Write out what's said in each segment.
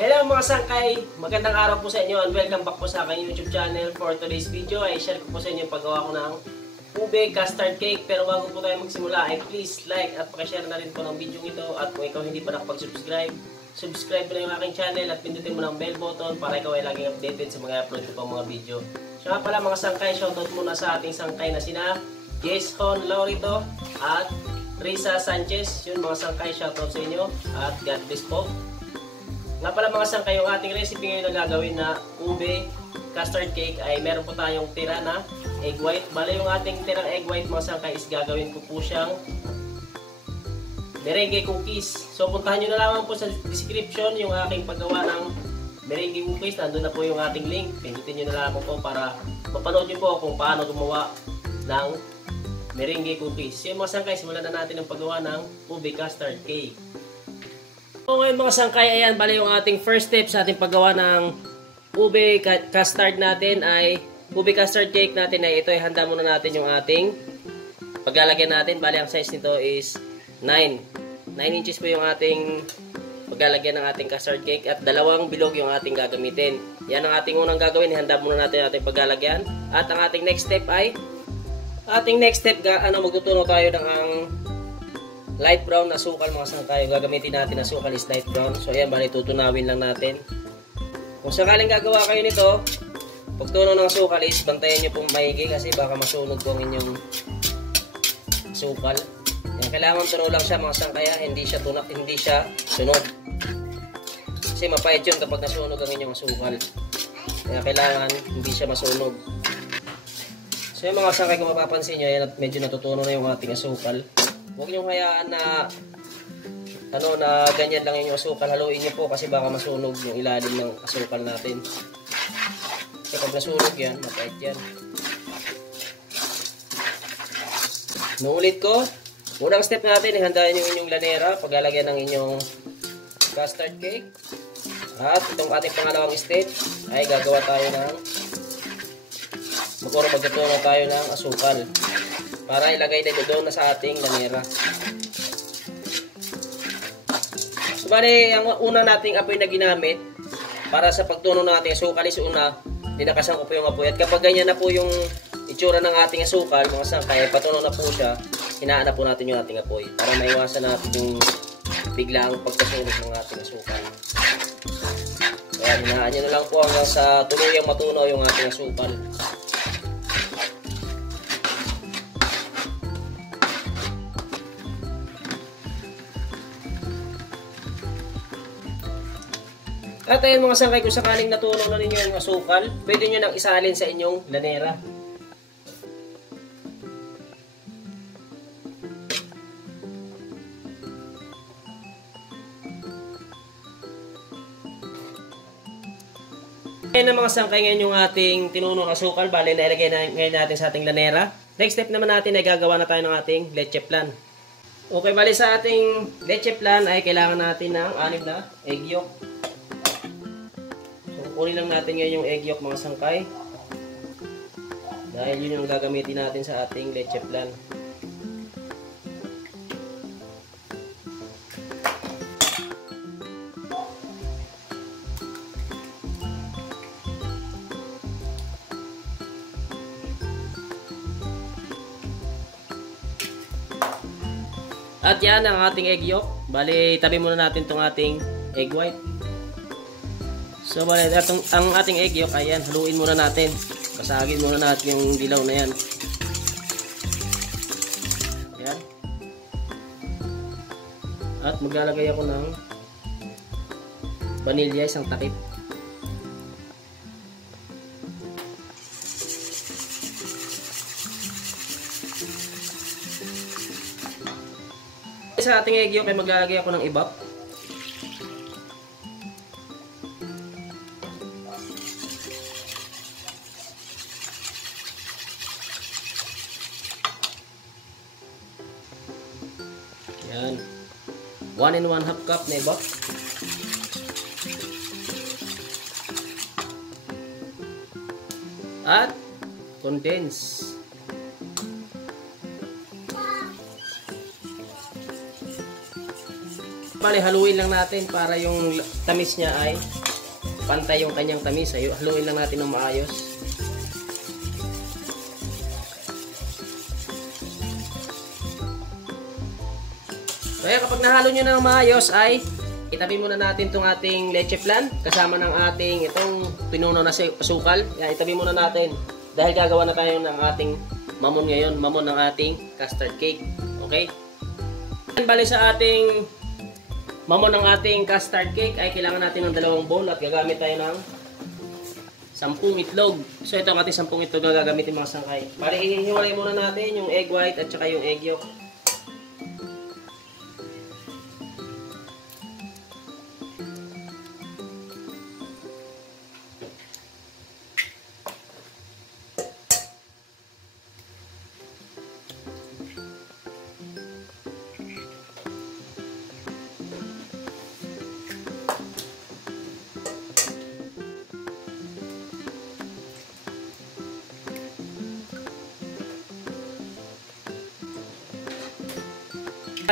Hello mga sangkay! Magandang araw po sa inyo and welcome back po sa aking YouTube channel. For today's video ay share ko po sa inyo yung paggawa ko ng ube custard cake. Pero bago po tayo magsimula ay please like at pakishare na rin po ng video ito. At kung ikaw hindi pa nakapag-subscribe, subscribe na yung aking channel at pindutin mo ng bell button para ikaw ay laging updated sa mga upload ko pang mga video. Siya nga pala mga sangkay, shoutout muna sa ating sangkay na sina Jason Laurito at Risa Sanchez. Yun mga sangkay, shoutout sa inyo at God bless po. Nga pala mga sangkay, yung ating recipe ngayon na gagawin na ube custard cake ay meron po tayong tira na egg white. Bale yung ating tirang egg white mga sangkay is gagawin ko po siyang merengue cookies. So puntahan nyo na lamang po sa description yung aking paggawa ng merengue cookies. Nandun na po yung ating link. Pindutin nyo na lamang po para mapanood nyo po kung paano gumawa ng merengue cookies. So yung mga sangkay, simulan na natin ang paggawa ng ube custard cake. So ngayon mga sangkay, ayan, bali yung ating first step sa ating paggawa ng ube custard natin ay ube custard cake natin ay ito ay handa muna natin yung ating paglalagyan natin. Bali ang size nito is 9 inches po yung ating paglalagyan ng ating custard cake at dalawang bilog yung ating gagamitin. Yan ang ating unang gagawin, ihanda muna natin yung ating paglalagyan. At ang ating next step ay magtutunaw tayo ng light brown na asukal mga sangkay. Gagamitin natin na asukal is light brown. So ayan, bali tutunawin lang natin. Kung sakaling gagawa kayo nito, pagtunaw ng asukal is bantayan nyo pong maigi kasi baka masunog po ang inyong asukal. Ayan, kailangan tunaw lang siya mga sangkay, hindi siya tunak, hindi siya sunog. Kasi mapait yun kapag nasunog ang inyong asukal. Kaya kailangan hindi siya masunog. So yung mga sangkay, kung mapapansin nyo, ayan, medyo natutunaw na yung ating asukal. Huwag nyo hayaan na ganyan lang yung asukal. Haluin nyo po kasi baka masunog yung ilalim ng asukal natin. Kasi pag nasunog yan, mapait yan. Nuulit ko. Unang step natin, ihandain yung inyong lanera paglalagyan ng inyong custard cake. At itong ating pangalawang step ay gagawa tayo ng magtutunaw tayo ng asukal para ilagay na doon na sa ating lanera. So, bali, ang una nating apoy na ginamit para sa pagtunaw ng ating asukal is una, dinakasan ko po yung apoy. At kapag ganyan na po yung itsura ng ating asukal, mga sangkay, patunaw na po siya, hinaan na po natin yung ating apoy para maiwasan natin yung biglaang pagkasunog ng ating asukal. Kaya hinaan nyo na lang po hanggang sa tuluyang matunaw yung ating asukal. At ayun mga sangkay, kung sakaling natunaw na ninyo yung asukal, pwede nyo nang isalin sa inyong lanera. Ayan na mga sangkay, ngayon yung ating tinunong asukal, bali na ilagay na ngayon natin sa ating lanera. Next step naman natin ay gagawa na tayo ng ating leche flan. Okay, bali sa ating leche flan ay kailangan natin ng 6 na egg yolk. Kunin lang natin ngayon yung egg yolk mga sangkay. Dahil yun yung gagamitin natin sa ating leche flan. At yan ang ating egg yolk. Bali, tabi muna natin itong ating egg white. So, bali, ang ating egg yolk, ayan, haluin muna natin. Kasagin muna natin yung dilaw na yan. Ayan. At maglalagay ako ng vanilya, isang takip. Sa ating egg yolk ay maglalagay ako ng ibap. Yan. 1 1/2 cup na ibap. At condense. Bale, haluin lang natin para yung tamis niya ay pantay yung kanyang tamis. Haluin lang natin ng maayos. Kaya kapag nahalo nyo na ng maayos ay itabi muna natin itong ating leche flan kasama ng ating itong pinuno na asukal. Yan, itabi muna natin dahil gagawa na tayo ng ating mamon ngayon. Mamon ng ating custard cake. Okay? Bali sa ating mamon ng ating custard cake ay kailangan natin ng 2 bowl at gagamit tayo ng 10 itlog. So ito ang ating 10 itlog na gagamitin mga sangkay. Bali, hihiwalay muna natin yung egg white at saka yung egg yolk.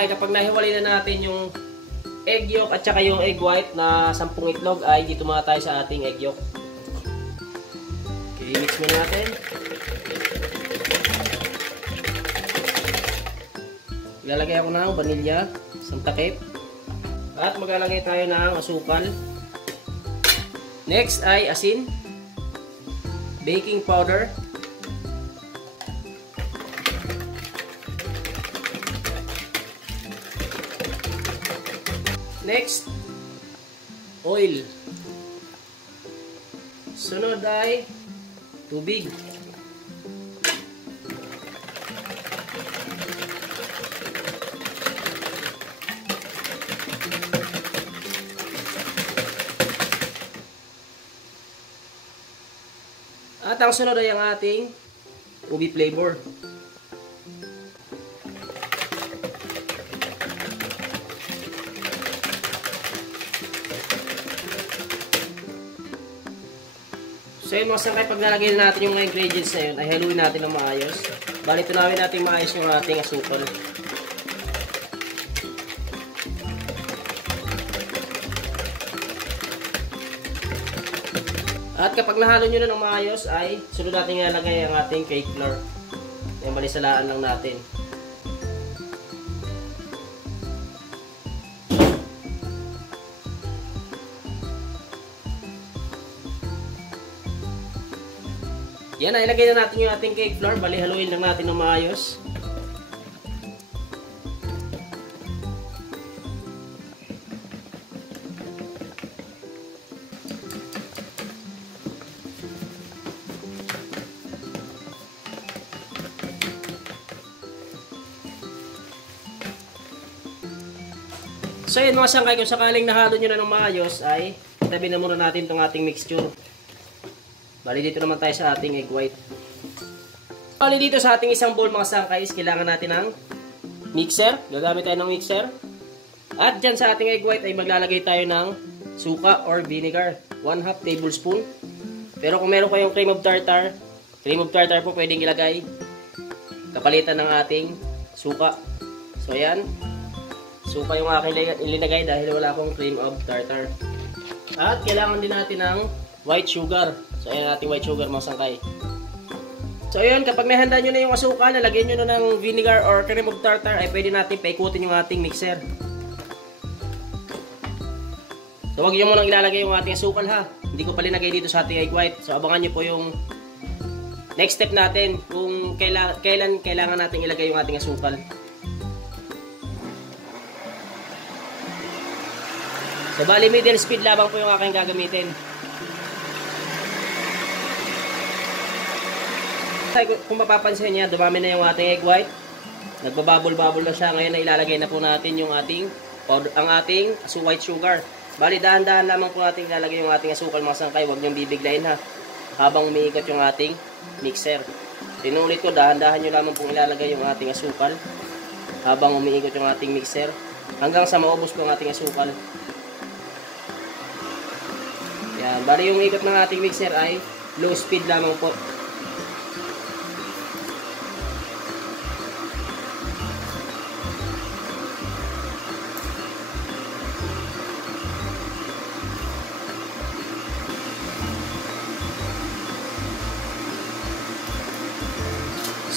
Kapag nahiwalay na natin yung egg yolk at saka yung egg white na 10 itlog ay dito muna tayo sa ating egg yolk. Okay, mix muna natin. Ilalagay ako ng vanilya, isang takip. At maglalagay tayo ng asukal. Next ay asin, baking powder, next, oil. Sunod ay tubig. At ang sunod ay ang ating ubi flavor. So yun mga sangkay, pag nalagay natin yung ingredients na yun, ay haluin natin ng maayos. Bali, tunawin natin maayos yung ating asukal. At kapag nahalo nyo na ng maayos, ay sunod natin ilalagay ang ating cake flour. Yung balisalaan lang natin. Yan na, ilagay na natin yung ating cake flour. Bali, haluin lang natin ng maayos. So yun mga sangkay, kung sakaling nahalo nyo na ng maayos, ay itabi na muna natin itong ating mixture. Bali, dito naman tayo sa ating egg white. Bali, dito sa ating isang bowl mga sangkay is kailangan natin ng mixer. Gagamit tayo ng mixer. At dyan sa ating egg white ay maglalagay tayo ng suka or vinegar. 1/2 tablespoon. Pero kung meron kayong cream of tartar po pwedeng ilagay. Kapalitan ng ating suka. So ayan. Suka yung aking ilinagay dahil wala akong cream of tartar. At kailangan din natin ng white sugar. So, ayan natin white sugar mga sangkay. So, ayun, kapag nahanda nyo na yung asukal, nalagyan nyo na ng vinegar or cream of tartar, ay pwede natin paikutin yung ating mixer. So, huwag nyo munang ilalagay yung ating asukal ha. Hindi ko pa linagay dito sa ating egg white. So, abangan nyo po yung next step natin kung kailan kailangan natin ilagay yung ating asukal. So, bali middle speed lamang po yung aking gagamitin. Kung mapapansin niya, dumami na yung ating egg white. Nagbababol-babol na siya. Ngayon na ilalagay na po natin yung ating white sugar. Bali, dahan-dahan lamang po natin ilalagay yung ating asukal mga sangkay. Huwag niyong bibiglayin ha. Habang umiikot yung ating mixer. Tinulit ko, dahan-dahan nyo lamang pong ilalagay yung ating asukal. Habang umiikot yung ating mixer. Hanggang sa maubos po ang ating asukal. Yan. Bali, yung ikot ng ating mixer ay low speed lamang po.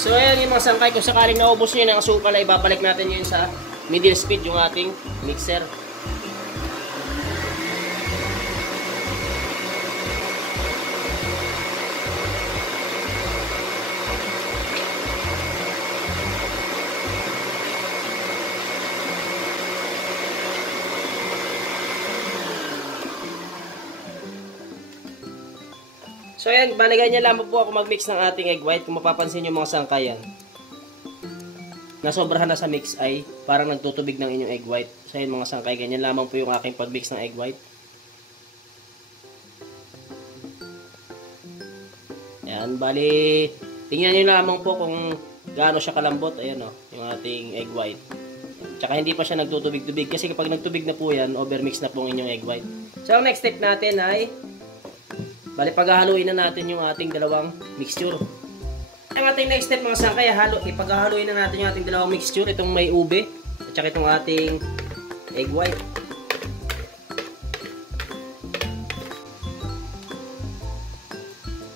So ayan yung mga sangkay, kung sakaling naubos nyo ng asukal ay babalik natin yun sa middle speed yung ating mixer. So ayan, baligay niya lamang po ako mag-mix ng ating egg white. Kung mapapansin nyo mga sangkayan, nasobrahan na sa mix ay parang nagtutubig ng inyong egg white. So ayan mga sangkay, ganyan lamang po yung aking pag-mix ng egg white. Ayan, bali, tingnan nyo lamang po kung gaano siya kalambot. Ayan o, yung ating egg white. Tsaka hindi pa siya nagtutubig-tubig kasi kapag nagtubig na po yan, overmix na po ang inyong egg white. So ang next step natin ay bali, paghahaluin na natin yung ating dalawang mixture. Ang ating next step mga sangkay, ipaghahaluin na natin yung ating dalawang mixture. Itong may ube at saka itong ating egg white.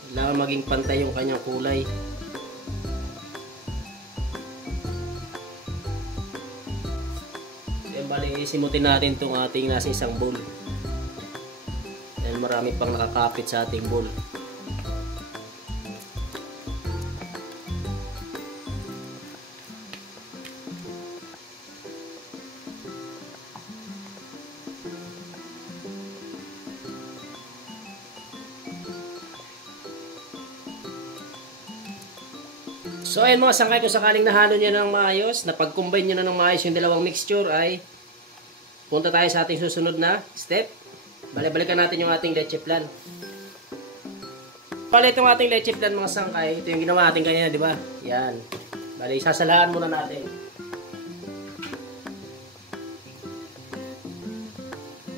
Kailangan maging pantay yung kanyang kulay. Then bali, simutin natin itong ating nasa isang bowl. Marami pang nakakapit sa ating bowl. So ayun mga sangkay, kung sakaling nahalo nyo ng maayos, napag-combine nyo na ng maayos yung dalawang mixture, ay punta tayo sa ating susunod na step. Balikan natin yung ating leche flan. Pala itong ating leche flan mga sangkay, ito yung ginawa natin kanina, di ba? Yan. Bali, sasalaan muna natin.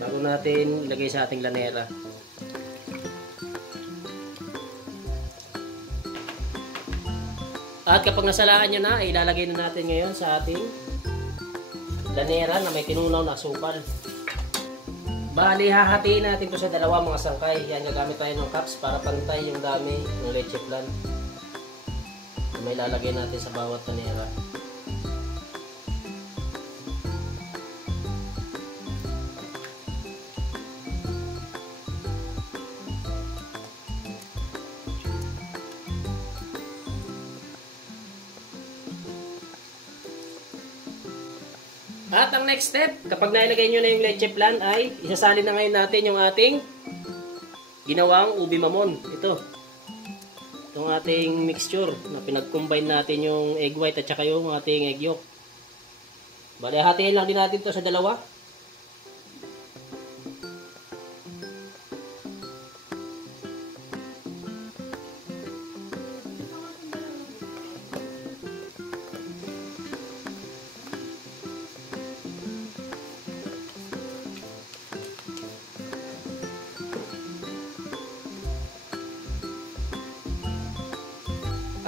Bago natin ilagay sa ating lanera. At kapag nasalaan nyo na, ilalagay na natin ngayon sa ating lanera na may tinunaw na asukal. Bali, hahatiin natin ito sa dalawa mga sangkay. Yan, gagamit tayo ng cups para pantay yung dami ng leche flan. May lalagay natin sa bawat lanera. At ang next step, kapag nailagay nyo na yung leche flan, ay isasalin na ngayon natin yung ating ginawang ubi mamon. Itong ating mixture na pinag-combine natin yung egg white at saka yung ating egg yolk. Bali, hatiin lang din natin ito sa dalawa.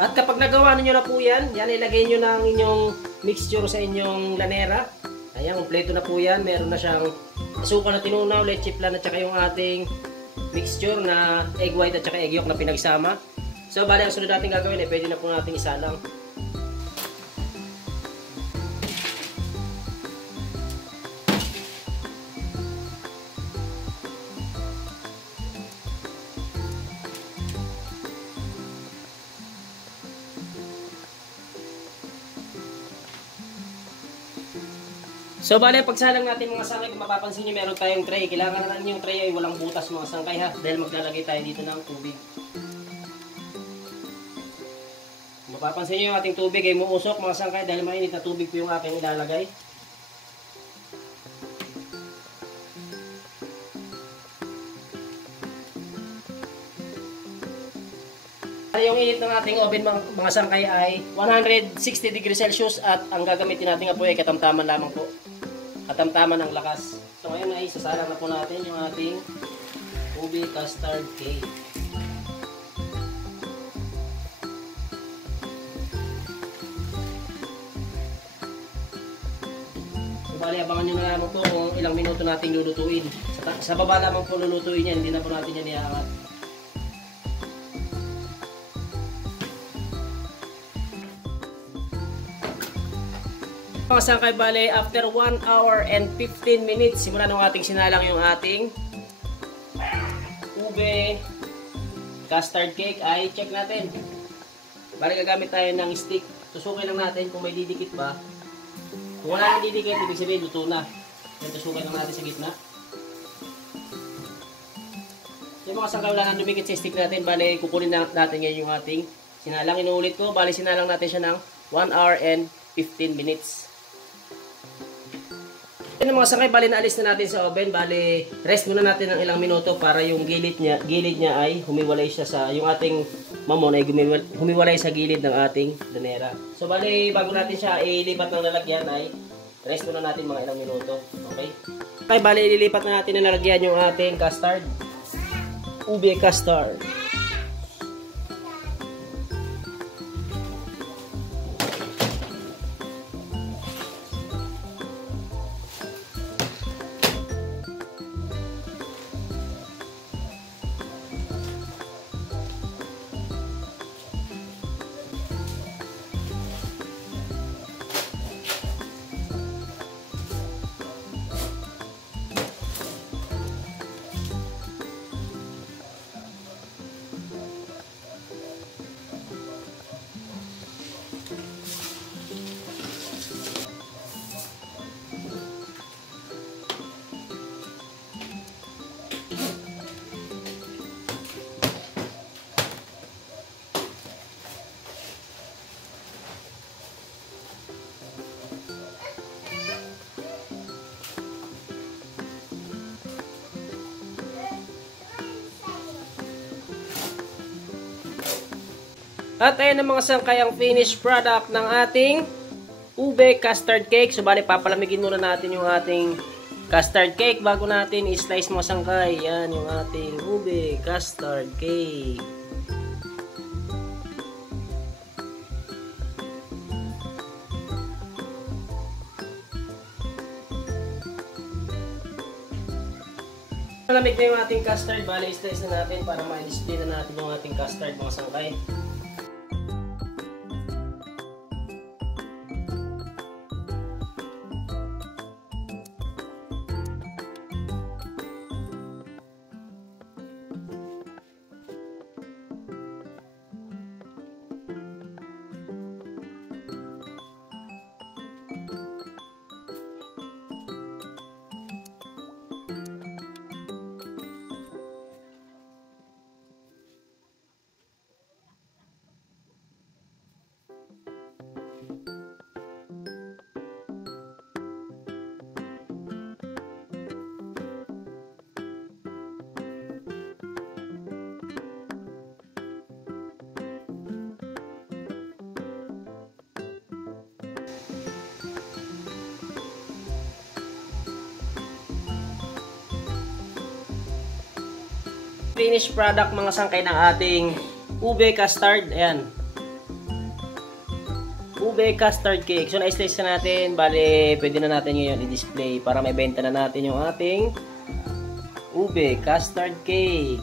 At kapag nagawa niyo na po yan, ilagay niyo na ang inyong mixture sa inyong lanera. Ayan, kompleto na po yan. Meron na siyang asukal na tinunaw, leche flan at saka yung ating mixture na egg white at saka egg yolk na pinagsama. So, bali ang sunod natin gagawin ay pwede na po natin isalang. So, bale, pagsalang natin mga sangkay, kung mapapansin nyo, meron tayong tray. Kailangan na lang yung tray ay walang butas mga sangkay ha, dahil maglalagay tayo dito ng tubig. Mapapansin nyo yung ating tubig ay muusok mga sangkay dahil mainit na tubig po yung aking ilalagay. Yung init ng ating oven mga sangkay ay 160 degrees Celsius at ang gagamitin natin nga po ay katamtaman lamang po. Katamtaman ng lakas. So ngayon ay sasalang na po natin yung ating ube custard cake. So bali, abangan nyo na lamang po kung ilang minuto natin lulutuin. Sa baba lamang po lulutuin yan, hindi na po natin yan iangat. Mga sangkay, bale, after 1 hour and 15 minutes, simula nung ating sinalang yung ating ube custard cake, ay check natin. Bale, gagamit tayo ng stick. Tusukin lang natin kung may didikit ba. Kung wala nang didikit, ibig sabihin luto na. Yan, tusukin lang natin sa gitna. Yung mga sangkay, wala nang dumikit sa stick natin. Bale, kukunin natin ngayon yung ating sinalang. Inuulit ko, bale, sinalang natin siya ng 1 hour and 15 minutes. Yan mga sangkay, bali naalis na natin sa oven. Bali, rest muna natin ng ilang minuto para yung gilid niya ay humiwalay siya sa, yung ating mamon ay humiwalay sa gilid ng ating lanera. So bali, bago natin siya ilipat ng lalagyan ay rest muna natin mga ilang minuto. Okay? Okay, bali ililipat na natin ng lalagyan yung ating custard. Ube custard. At ayan ang mga sangkay ang finished product ng ating ube custard cake. So bali, papalamigin muna natin yung ating custard cake bago natin i-slice mga sangkay. Yan yung ating ube custard cake. Malamig na yung ating custard. Bali, i-slice na natin para ma-display na natin yung ating custard mga sangkay. Finished product mga sangkay ng ating ube custard. Ayan. Ube custard cake. So na-slice na natin. Bale, pwede na natin ngayon i-display para may benta na natin yung ating ube custard cake.